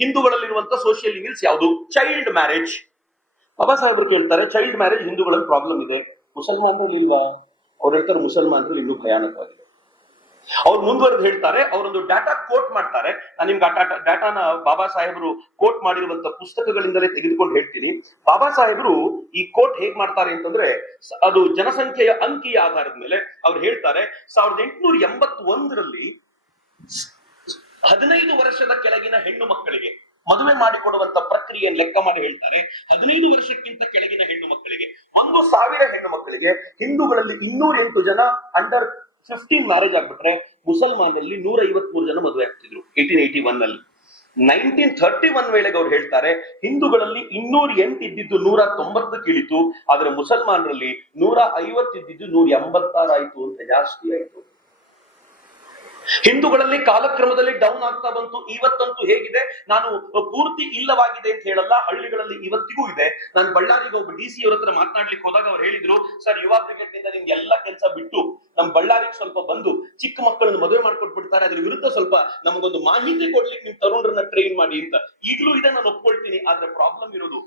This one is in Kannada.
ಹಿಂದೂಗಳಲ್ಲಿರುವಂತ ಸೋಷಿಯಲ್ ಇವಿಲ್ಸ್ ಯಾವುದು? Child marriage. ಬಾಬಾ ಸಾಹೇಬರು ಕೇಳ್ತಾರೆ, ಚೈಲ್ಡ್ ಮ್ಯಾರೇಜ್ ಹಿಂದೂಗಳಲ್ಲಿ ಪ್ರಾಬ್ಲಮ್ ಇದೆ, ಮುಸಲ್ಮಾನರಲ್ಲಿ ಇಲ್ವಾ? ಅವ್ರು ಹೇಳ್ತಾರೆ ಮುಸಲ್ಮಾನರಲ್ಲಿ ಇನ್ನೂ ಭಯಾನಕವಾಗಿದೆ. ಅವ್ರು ಮುಂದುವರೆದು ಹೇಳ್ತಾರೆ, ಅವರೊಂದು ಡಾಟಾ ಕೋಟ್ ಮಾಡ್ತಾರೆ. ನಾನು ನಿಮ್ಗೆ ಡಾಟಾನ ಬಾಬಾ ಸಾಹೇಬರು ಕೋಟ್ ಮಾಡಿರುವಂತ ಪುಸ್ತಕಗಳಿಂದಲೇ ತೆಗೆದುಕೊಂಡು ಹೇಳ್ತೀನಿ. ಬಾಬಾ ಸಾಹೇಬರು ಈ ಕೋಟ್ ಹೇಗ್ ಮಾಡ್ತಾರೆ ಅಂತಂದ್ರೆ, ಅದು ಜನಸಂಖ್ಯೆಯ ಅಂಕಿಯ ಆಧಾರದ ಮೇಲೆ ಅವ್ರು ಹೇಳ್ತಾರೆ, 1881ರಲ್ಲಿ 15 ವರ್ಷದ ಕೆಳಗಿನ ಹೆಣ್ಣು ಮಕ್ಕಳಿಗೆ ಮದುವೆ ಮಾಡಿಕೊಡುವಂತ ಪ್ರಕ್ರಿಯೆಯನ್ನು ಲೆಕ್ಕ ಮಾಡಿ ಹೇಳ್ತಾರೆ. 15 ವರ್ಷಕ್ಕಿಂತ ಕೆಳಗಿನ ಹೆಣ್ಣು ಮಕ್ಕಳಿಗೆ 1000 ಹೆಣ್ಣು ಮಕ್ಕಳಿಗೆ ಹಿಂದೂಗಳಲ್ಲಿ 208 ಜನ ಅಂಡರ್ 15 ಮ್ಯಾರೇಜ್ ಆಗ್ಬಿಟ್ರೆ, ಮುಸಲ್ಮಾನಲ್ಲಿ 153 ಜನ ಮದುವೆ ಆಗ್ತಿದ್ರು 1881 ನಲ್ಲಿ. 1931 ವೇಳೆಗೆ ಅವ್ರು ಹೇಳ್ತಾರೆ, ಹಿಂದೂಗಳಲ್ಲಿ 208 ಇದ್ದಿದ್ದು 190 ಇಳಿತು, ಆದ್ರೆ ಮುಸಲ್ಮಾನರಲ್ಲಿ 150 ಇದ್ದಿದ್ದು 186 ಆಯ್ತು ಅಂತ ಜಾಸ್ತಿ ಆಯ್ತು. ಹಿಂದೂಗಳಲ್ಲಿ ಕಾಲಕ್ರಮದಲ್ಲಿ ಡೌನ್ ಆಗ್ತಾ ಬಂತು. ಇವತ್ತಂತೂ ಹೇಗಿದೆ, ನಾನು ಪೂರ್ತಿ ಇಲ್ಲವಾಗಿದೆ ಅಂತ ಹೇಳಲ್ಲ, ಹಳ್ಳಿಗಳಲ್ಲಿ ಇವತ್ತಿಗೂ ಇದೆ. ನಾನು ಬಳ್ಳಾರಿಗೆ ಒಬ್ಬ DC ಅವ್ರ ಹತ್ರ ಮಾತನಾಡ್ಲಿಕ್ಕೆ ಹೋದಾಗ ಅವ್ರು ಹೇಳಿದ್ರು, ಸರ್ ಯುವ ಬ್ರಿಗೇಡ್ನಿಂದ ನಿಮ್ಗೆ ಎಲ್ಲ ಕೆಲಸ ಬಿಟ್ಟು ನಮ್ ಬಳ್ಳಾರಿಗೆ ಸ್ವಲ್ಪ ಬಂದು ಚಿಕ್ಕ ಮಕ್ಕಳನ್ನು ಮದುವೆ ಮಾಡ್ಕೊಟ್ಬಿಡ್ತಾರೆ, ಅದ್ರ ವಿರುದ್ಧ ಸ್ವಲ್ಪ ನಮಗೊಂದು ಮಾಹಿತಿ ಕೊಡ್ಲಿಕ್ಕೆ ನಿಮ್ ತರುಣರನ್ನ ಟ್ರೈನ್ ಮಾಡಿ ಅಂತ. ಈಗಲೂ ಇದೆ, ನಾನು ಒಪ್ಕೊಳ್ತೀನಿ. ಆದ್ರೆ ಪ್ರಾಬ್ಲಮ್ ಇರೋದು